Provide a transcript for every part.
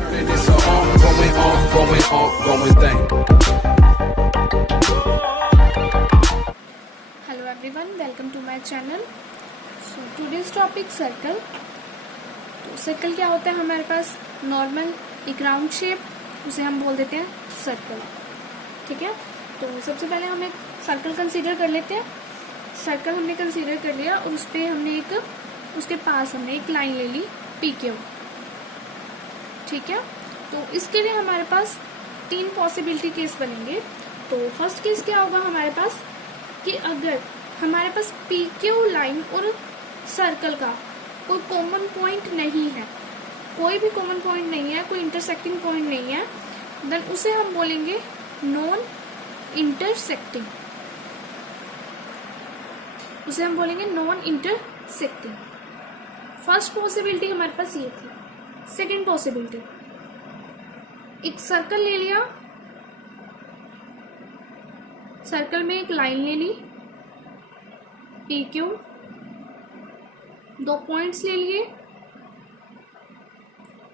It's a ongoing thing. Hello everyone, welcome to my channel. So today's topic circle. तो circle क्या होता है हमारे पास? नॉर्मल एक राउंड शेप, उसे हम बोल देते हैं सर्कल. ठीक है, तो सबसे पहले हम एक सर्कल कंसीडर कर लेते हैं. सर्कल हमने कंसीडर कर लिया और उस पर हमने उसके पास हमने एक लाइन ले ली पी क्यू. ठीक है, तो इसके लिए हमारे पास 3 पॉसिबिलिटी केस बनेंगे. तो फर्स्ट केस क्या होगा हमारे पास कि अगर हमारे पास पी क्यू लाइन और सर्कल का कोई कॉमन पॉइंट नहीं है, कोई भी कॉमन पॉइंट नहीं है, कोई इंटरसेक्टिंग पॉइंट नहीं है, देन उसे हम बोलेंगे नॉन इंटरसेक्टिंग. उसे हम बोलेंगे नॉन इंटरसेक्टिंग. फर्स्ट पॉसिबिलिटी हमारे पास ये थी. सेकंड पॉसिबिलिटी, एक सर्कल ले लिया, सर्कल में एक लाइन ले ली पी क्यू, 2 पॉइंट्स ले लिए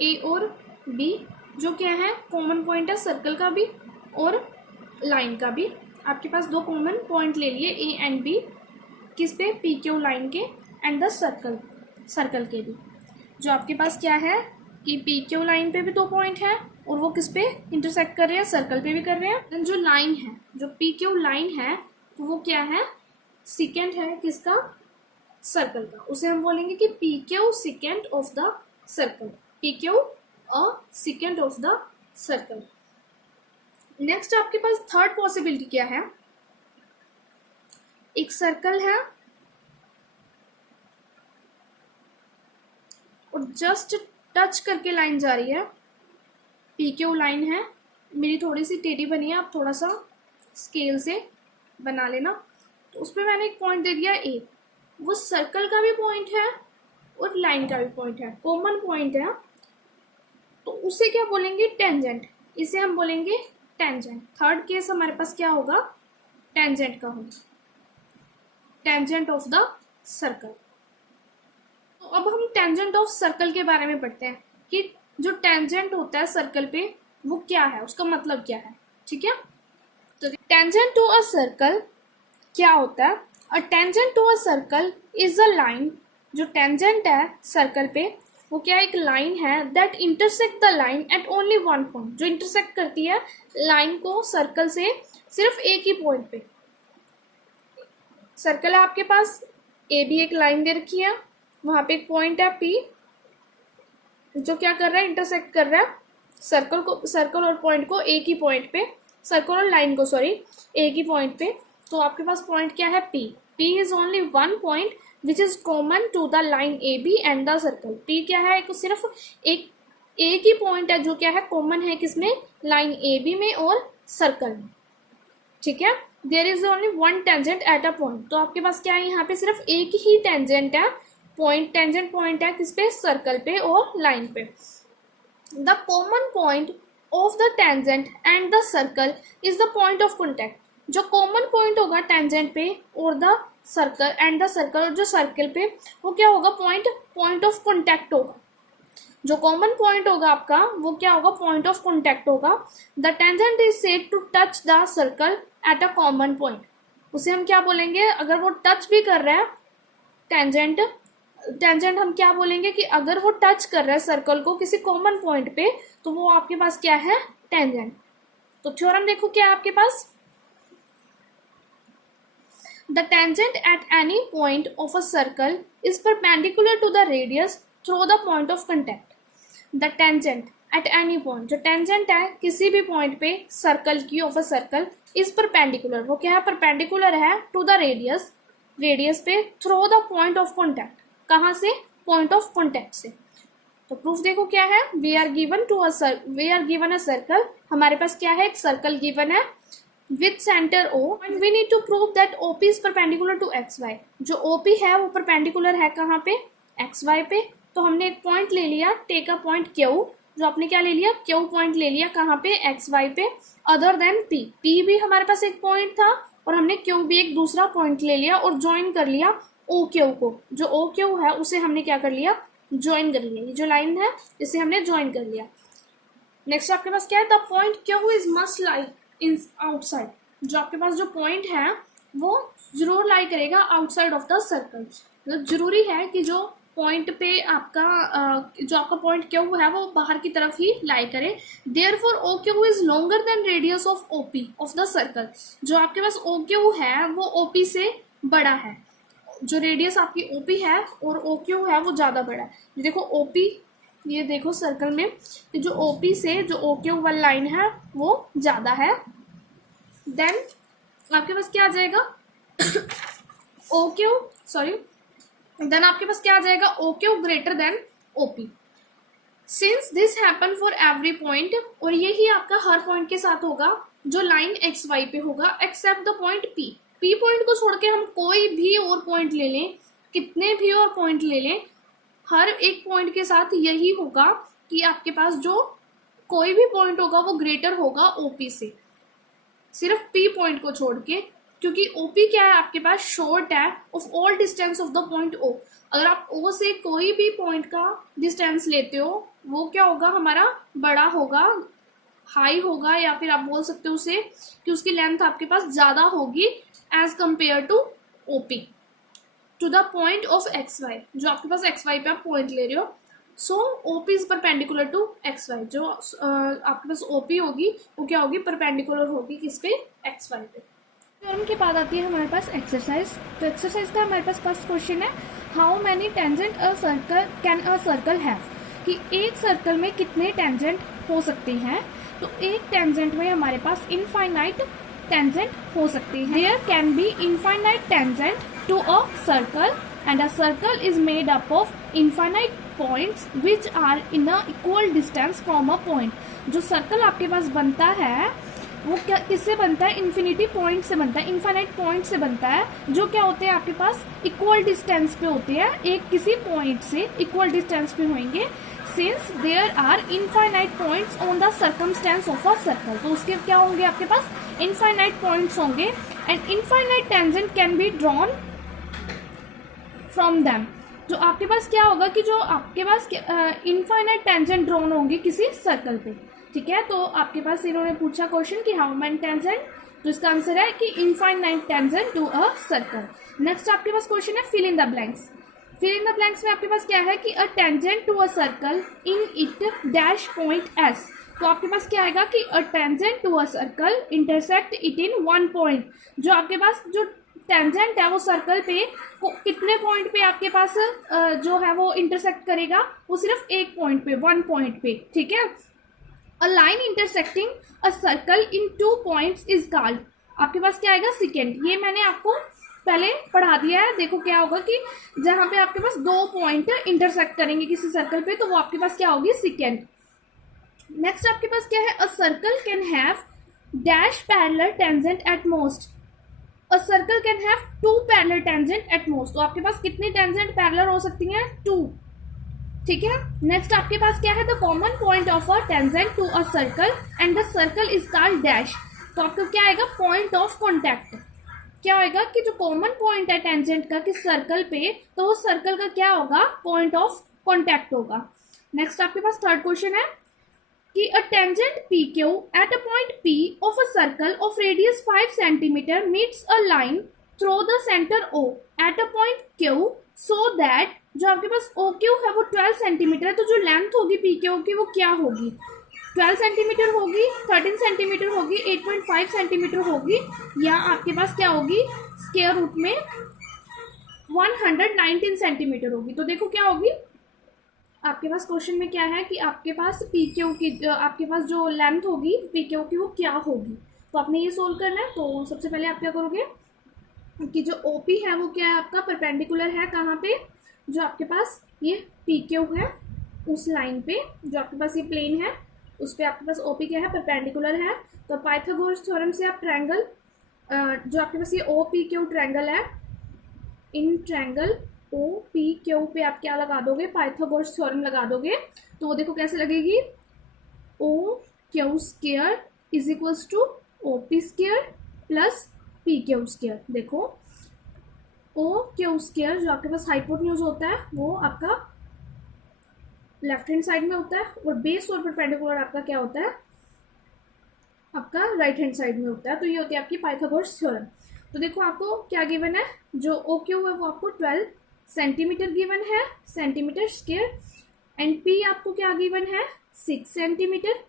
ए और बी, जो क्या है कॉमन पॉइंट है सर्कल का भी और लाइन का भी. आपके पास 2 कॉमन पॉइंट ले लिए ए एंड बी, किस पे? पी क्यू लाइन के एंड द सर्कल के भी. जो आपके पास क्या है कि पी क्यू लाइन पे भी 2 पॉइंट है और वो किस पे इंटरसेक्ट कर रहे हैं? सर्कल पे भी कर रहे हैं. देन जो लाइन है, जो पी क्यू लाइन है, तो वो क्या है? सिकेंट है किसका? सर्कल का. उसे हम बोलेंगे कि P Q secant of the circle. P Q a secant of the circle. Next आपके पास थर्ड पॉसिबिलिटी क्या है? एक सर्कल है और जस्ट टच करके लाइन जा रही है. पी क्यू लाइन है, मेरी थोड़ी सी टेढ़ी बनी है, आप थोड़ा सा स्केल से बना लेना. तो उस पर मैंने एक पॉइंट दे दिया ए. वो सर्कल का भी पॉइंट है और लाइन का भी पॉइंट है, कॉमन पॉइंट है. तो उसे क्या बोलेंगे? टेंजेंट. इसे हम बोलेंगे टेंजेंट. थर्ड केस हमारे पास क्या होगा? टेंजेंट का होगा, टेंजेंट ऑफ द सर्कल. तो अब हम टेंजेंट ऑफ सर्कल के बारे में पढ़ते हैं कि जो टेंजेंट होता है सर्कल पे वो क्या है, उसका मतलब क्या है. ठीक है, तो टेंजेंट टू अ सर्कल क्या होता है? A tangent to a circle is a line. जो टेंजेंट है सर्कल पे वो क्या? एक लाइन है that intersect the line at only one point. जो इंटरसेक्ट करती है लाइन को सर्कल से सिर्फ एक ही पॉइंट पे. सर्कल है आपके पास, ए बी एक लाइन दे रखी है, वहां पे एक पॉइंट है पी, जो क्या कर रहा है? इंटरसेक्ट कर रहा है सर्कल और पॉइंट को एक ही पॉइंट पे, सर्कल और लाइन को सॉरी एक ही पॉइंट पे. तो आपके पास पॉइंट क्या है? P. P is only one point which is common to the line A B and the circle. P क्या है? सिर्फ एक ही पॉइंट है जो क्या है? कॉमन है किसमें? लाइन ए बी में और सर्कल में. ठीक है, there is only one tangent at a point. तो आपके पास क्या है? यहाँ पे सिर्फ एक ही टेंजेंट है, पॉइंट टेंजेंट पॉइंट है किस पे? सर्कल पे और लाइन पे. The common point of the tangent and the circle is the point of contact. जो कॉमन पॉइंट होगा टेंजेंट पे और the circle and the circle, और जो सर्कल पे, वो क्या होगा? पॉइंट ऑफ कॉन्टैक्ट होगा. जो कॉमन पॉइंट होगा आपका वो क्या होगा? पॉइंट ऑफ कॉन्टैक्ट होगा. The tangent is said to touch the circle at a common point. उसे हम क्या बोलेंगे? अगर वो टच भी कर रहा है टेंजेंट हम क्या बोलेंगे कि अगर वो टच कर रहा है सर्कल को किसी कॉमन पॉइंट पे, तो वो आपके पास क्या है? टेंजेंट. तो थ्योरम देखो क्या है आपके पास? The tangent at any point of a circle is perpendicular to the radius through the point of contact. The tangent at any point, जो टेंजेंट है किसी भी पॉइंट पे सर्कल की of a circle, is perpendicular. वो क्या है? Perpendicular है टू द रेडियस पे through the point of contact. कहाँ से? पॉइंट ऑफ कॉन्टैक्ट से. तो प्रूफ देखो क्या है? We are given a circle. हमारे पास क्या है? एक सर्कल गिवन है with centre O and we need to prove that OP is perpendicular to XY. जो OP है वो परपेंडिकुलर है कहाँ पे? XY पे. तो हमने एक पॉइंट ले लिया, टेक अ पॉइंट Q. जो आपने क्या ले लिया? Q पॉइंट ले लिया कहाँ पे? XY पे, अदर देन P. P भी हमारे पास एक पॉइंट था और हमने Q भी एक दूसरा पॉइंट ले लिया और ज्वाइन कर लिया OQ को. जो OQ है उसे हमने क्या कर लिया? ज्वाइन कर लिया. ये जो लाइन है इसे हमने ज्वाइन कर लिया. नेक्स्ट आपके पास क्या है, the point Q is must lie in outside, जो आपके पास जो पॉइंट है वो जरूर लाई करेगा आउटसाइड ऑफ द सर्कल, मतलब जरूरी है कि जो पॉइंट पे आपका जो आपका पॉइंट क्यू है वो बाहर की तरफ ही लाई करे। Therefore O Q is longer than radius of OP of the circle, जो आपके पास ओ क्यू है वो ओपी से बड़ा है, जो रेडियस आपकी ओपी है और ओ क्यू है वो ज़्यादा बड़ा है। देखो ओपी, ये देखो सर्कल में कि जो ओपी से जो ओ क्यू वाली लाइन है वो ज़्यादा है। देन आपके पास क्या आ जाएगा ओ क्यू, सॉरी, देन आपके पास क्या आ जाएगा O Q greater than OP. Since this happen for every point, और यही आपका हर पॉइंट के साथ होगा जो लाइन एक्स वाई पे होगा, except the point P. P point को छोड़ के हम कोई भी और पॉइंट ले लें, कितने भी और पॉइंट ले लें, हर एक पॉइंट के साथ यही होगा कि आपके पास जो कोई भी पॉइंट होगा वो ग्रेटर होगा ओपी से, सिर्फ पी पॉइंट को छोड़ के, क्योंकि ओपी क्या है आपके पास शॉर्ट है of all distance of the point O. अगर आप ओ से कोई भी पॉइंट का डिस्टेंस लेते हो वो क्या होगा हमारा बड़ा होगा, हाई होगा, या फिर आप बोल सकते हो उसे कि उसकी लेंथ आपके पास ज़्यादा होगी as compare to OP to the point of X Y, जो आपके पास एक्स वाई पे आप पॉइंट ले रहे हो। So OP is perpendicular to X Y, जो आपके पास ओपी होगी वो क्या होगी, परपेंडिकुलर होगी किस पे, एक्स वाई पे। टर्म के बाद आती है हमारे पास एक्सरसाइज। तो एक्सरसाइज का हमारे पास फर्स्ट क्वेश्चन है, how many tangent a circle can a circle have, कि एक सर्कल में कितने टेंजेंट हो सकते हैं। तो एक टेंजेंट में हमारे पास इनफाइनाइट टेंजेंट हो सकते हैं। There can be infinite tangent to a circle and a circle is made up of infinite points which are in a equal distance from a point. जो सर्कल आपके पास बनता है वो क्या किससे बनता है, इन्फिनिटी पॉइंट से बनता है, इनफाइनाइट पॉइंट से बनता है, जो क्या होते हैं आपके पास इक्वल डिस्टेंस पे होते हैं, एक किसी पॉइंट से इक्वल डिस्टेंस पे होंगे। Since there are infinite points on the circumstance of a circle, तो उसके क्या होंगे आपके पास इनफाइनाइट पॉइंट्स होंगे and infinite tangent can be drawn from them. जो आपके पास क्या होगा कि जो आपके पास इनफाइनाइट टेंजेंट ड्रॉन होंगे किसी सर्कल पे, ठीक है। तो आपके पास इन्होंने पूछा क्वेश्चन कि हाउ मैनी टेंजेंट, तो इसका आंसर है कि infinite tangent to a circle. Next आपके पास क्वेश्चन है fill in the blanks. Fill in the blanks में आपके पास क्या है कि a tangent to a circle in it dash point S. तो आपके पास क्या आएगा कि a tangent to a circle intersect it in one point. जो आपके पास जो टेंजेंट है वो सर्कल पे कितने पॉइंट पे आपके पास जो है वो इंटरसेक्ट करेगा, वो सिर्फ एक पॉइंट पे, वन पॉइंट पे, ठीक है। A line intersecting a circle in two points is called, आपके पास क्या आएगा सेकेंड। ये मैंने आपको पहले पढ़ा दिया है। देखो क्या होगा कि जहां पे आपके पास दो पॉइंट इंटरसेक्ट करेंगे किसी सर्कल पे, तो वो आपके पास क्या होगी सेकेंड। नेक्स्ट आपके पास क्या है, a circle can have dash parallel tangent at most. A circle can have two parallel tangent at most, तो आपके पास कितनी टेंजेंट पैरेलल हो सकती हैं, टू, ठीक है। नेक्स्ट आपके पास क्या है, the common point of a tangent to a circle and the circle is called dash. तो आपका क्या आएगा, पॉइंट ऑफ कॉन्टैक्ट। क्या होगा कि जो कॉमन पॉइंट है टेंजेंट का किस सर्कल पे, तो वो सर्कल का क्या होगा, पॉइंट ऑफ कॉन्टैक्ट होगा। नेक्स्ट आपके पास थर्ड क्वेश्चन है कि a tangent P Q at a point P of a circle of radius 5 centimetre meets a line through the centre O at a point Q so that, जो आपके पास O Q है वो 12 centimetre है, तो जो length होगी P Q की वो क्या होगी, 12 सेंटीमीटर होगी, 13 सेंटीमीटर होगी, 8.5 सेंटीमीटर होगी, या आपके पास क्या होगी स्क्वायर रूट में 119 सेंटीमीटर होगी। तो देखो क्या होगी आपके पास क्वेश्चन में क्या है कि आपके पास पी क्यू की आपके पास जो लेंथ होगी पी क्यू की वो क्या होगी। तो आपने ये सोल्व करना है। तो सबसे पहले आप क्या करोगे कि जो ओपी है वो क्या है आपका परपेंडिकुलर है कहाँ पे, जो आपके पास ये पी क्यू है उस लाइन पे, जो आपके पास ये प्लेन है उस पर आपके पास ओपी क्या है परपेंडिकुलर है। तो पाइथागोरस थ्योरम से आप ट्रायंगल जो आपके पास ये ओ पी क्यू ट्रायंगल है, in triangle O P Q पे आप क्या लगा दोगे, पाइथागोरस थ्योरम लगा दोगे। तो वो देखो कैसे लगेगी, O Q square is equals to O P square plus P Q square. देखो ओ क्यू स्क्वायर जो आपके पास हाइपोटेन्यूज होता है वो आपका लेफ्ट हैंड साइड में होता है और बेस और परपेंडिकुलर आपका क्या होता है, आपका राइट हैंड साइड में होता है। तो ये होती है आपकी पाइथागोरस थ्योरम। तो देखो आपको क्या गिवन है, जो ओ क्यू है वो आपको 12 सेंटीमीटर गिवन है, सेंटीमीटर स्क्वायर, एंड पी आपको क्या गिवन है 6 centimetre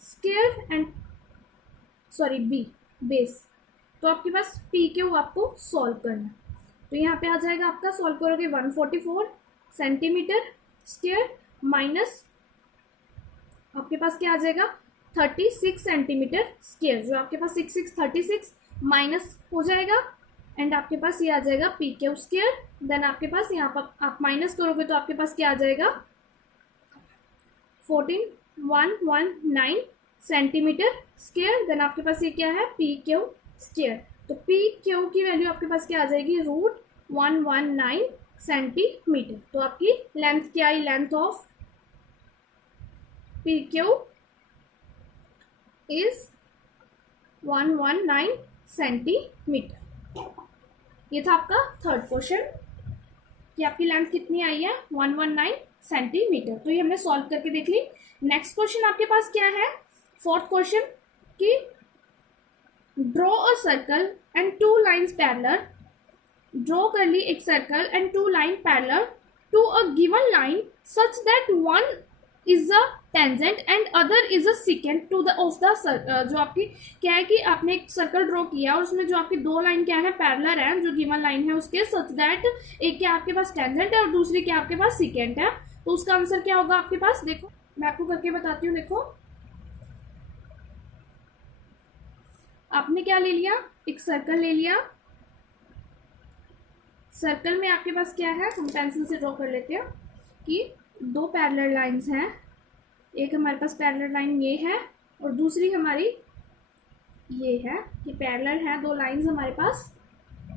square, and sorry B base. तो आपके पास पी क्यू आपको सॉल्व करना है। तो यहाँ पे आ जाएगा आपका, सॉल्व करोगे 144 सेंटीमीटर स्क्वायर माइनस आपके पास क्या आ जाएगा 36 सेंटीमीटर स्क्वायर, जो आपके पास 36 माइनस हो जाएगा, एंड आपके पास ये आ जाएगा पी क्यू स्क्वायर। देन आपके पास यहाँ पर आप माइनस करोगे तो आपके पास क्या आ जाएगा 14119 सेंटीमीटर स्क्वायर। देन आपके पास ये क्या है पी क्यू स्क्वायर। तो पी क्यू की वैल्यू आपके पास क्या आ जाएगी √119 सेंटीमीटर। तो आपकी लेंथ क्या आई, length of P Q is 119 centimetre. ये था आपका थर्ड क्वेश्चन कि आपकी लेंथ कितनी आई है 119 सेंटीमीटर। तो ये हमने सॉल्व करके देख ली। नेक्स्ट क्वेश्चन आपके पास क्या है, फोर्थ क्वेश्चन कि draw a circle and 2 lines parallel. Draw कर ली एक circle and 2 line parallel to a given line such that one is a tangent and other is a second to the of the circle. जो आपकी क्या है कि आपने एक सर्कल ड्रॉ किया और उसमें जो आपकी 2 लाइन क्या है पैरेलल है, जो गिवन लाइन है उसके, सच दैट एक क्या आपके पास टेंजेंट है और दूसरी क्या आपके पास सेकेंड है। तो उसका आंसर क्या होगा आपके पास, देखो मैं आपको करके बताती हूँ। देखो आपने क्या ले लिया, एक सर्कल ले लिया। सर्कल में आपके पास क्या है, हम पेंसिल से ड्रॉ कर लेते हैं कि 2 पैरेलल लाइंस हैं। एक हमारे पास पैरेलल लाइन ये है और दूसरी हमारी ये है कि पैरेलल है 2 लाइंस हमारे पास।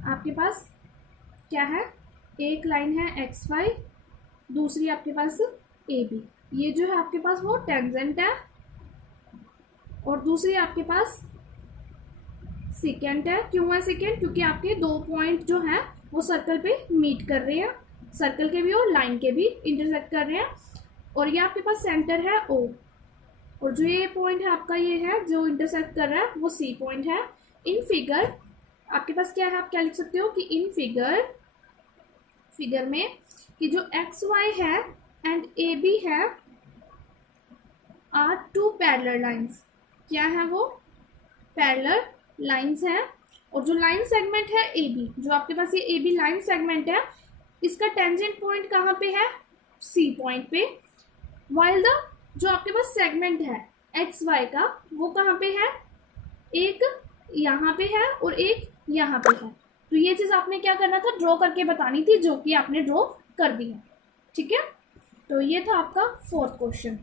आपके पास क्या है, एक लाइन है XY, दूसरी आपके पास AB। ये जो है आपके पास वो टेंजेंट है और दूसरी आपके पास सेकेंड है। क्यों है सेकेंड, क्योंकि आपके 2 पॉइंट जो हैं वो सर्कल पे मीट कर रहे हैं, सर्कल के भी और लाइन के भी इंटरसेक्ट कर रहे हैं। और ये आपके पास सेंटर है O, और जो ये पॉइंट है आपका ये है जो इंटरसेक्ट कर रहा है वो C पॉइंट है। इन फिगर आपके पास क्या है, आप क्या लिख सकते हो कि इन फिगर में कि जो XY है एंड AB है आर 2 पैरेलल लाइंस। क्या है वो, पैरेलल लाइंस है। और जो लाइन सेगमेंट है AB, जो आपके पास ये AB लाइन सेगमेंट है, इसका टेंजेंट पॉइंट कहाँ पे है C पॉइंट पे, वाइल द जो आपके पास सेगमेंट है XY का वो कहाँ पे है, एक यहाँ पे है और एक यहाँ पे है। तो ये चीज़ आपने क्या करना था, ड्रॉ करके बतानी थी, जो कि आपने ड्रॉ कर दी है। ठीक है, तो ये था आपका फोर्थ क्वेश्चन।